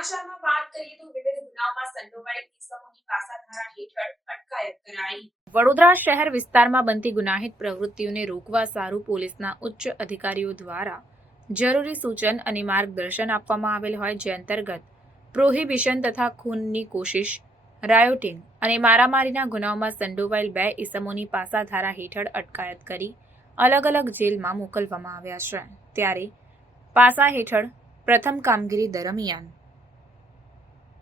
સમાચારમાં વાત કરીએ તો વિવિધ ગુનાઓમાં સંડોવાયેલ ઇસમોની પાસાધારા હેઠળ અટકાયત કરાઈ. વડોદરા શહેર વિસ્તારમાં બનતી ગુનાહિત પ્રવૃત્તિઓને રોકવા સારું પોલીસના ઉચ્ચ અધિકારીઓ દ્વારા જરૂરી સૂચન અને માર્ગદર્શન આપવામાં આવેલ હોય જે અંતર્ગત પ્રોહિબિશન તથા ખૂનની કોશિશ, રાયોટિંગ અને મારામારીના ગુનાઓમાં સંડોવાયેલ બે ઇસમોની પાસાધારા હેઠળ અટકાયત કરી અલગ અલગ જેલમાં મોકલવામાં આવ્યા છે. ત્યારે પાસા હેઠળ પ્રથમ કામગીરી દરમિયાન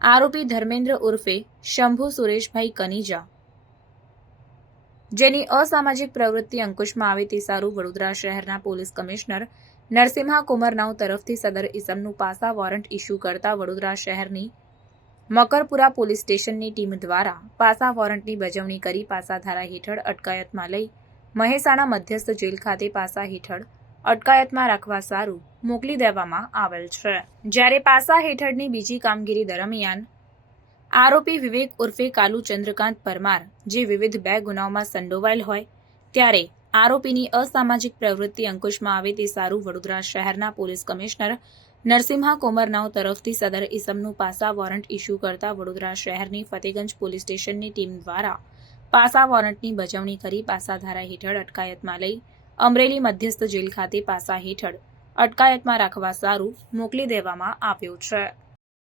આરોપી ધર્મેન્દ્ર ઉર્ફે શંભુ સુરેશભાઈ કનીજા. જેની અસામાજિક પ્રવૃત્તિ અંકુશમાં આવે તે સારું વડોદરા શહેરના પોલીસ કમિશનર નરસિંહા કુમારનાવ તરફથી સદર ઇસમનું પાસા વોરંટ ઇસ્યુ કરતા વડોદરા શહેરની મકરપુરા પોલીસ સ્ટેશનની ટીમ દ્વારા પાસા વોરંટની બજવણી કરી પાસાધારા હેઠળ અટકાયતમાં લઈ મહેસાણા મધ્યસ્થ જેલ ખાતે પાસા હેઠળ અટકાયતમાં રાખવા સારું મોકલી દેવામાં આવેલ છે. જ્યારે પાસા હેઠળની બીજી કામગીરી દરમિયાન આરોપી વિવેક ઉર્ફે કાલુ ચંદ્રકાંત પરમાર, જે વિવિધ બે ગુનાઓમાં સંડોવાયેલ હોય, ત્યારે આરોપીની અસામાજિક પ્રવૃત્તિ અંકુશમાં આવે તે સારું વડોદરા શહેરના પોલીસ કમિશનર નરસિંહા કોમરનાવ તરફથી સદર ઇસમનું પાસા વોરંટ ઇસ્યુ કરતા વડોદરા શહેરની ફતેગંજ પોલીસ સ્ટેશનની ટીમ દ્વારા પાસા વોરંટની બજવણી કરી પાસાધારા હેઠળ અટકાયતમાં લઈ અમરેલી મધ્યસ્થ જેલ ખાતે પાસા હેઠળ અટકાયતમાં રાખવા સારું મોકલી દેવામાં આવ્યું છે.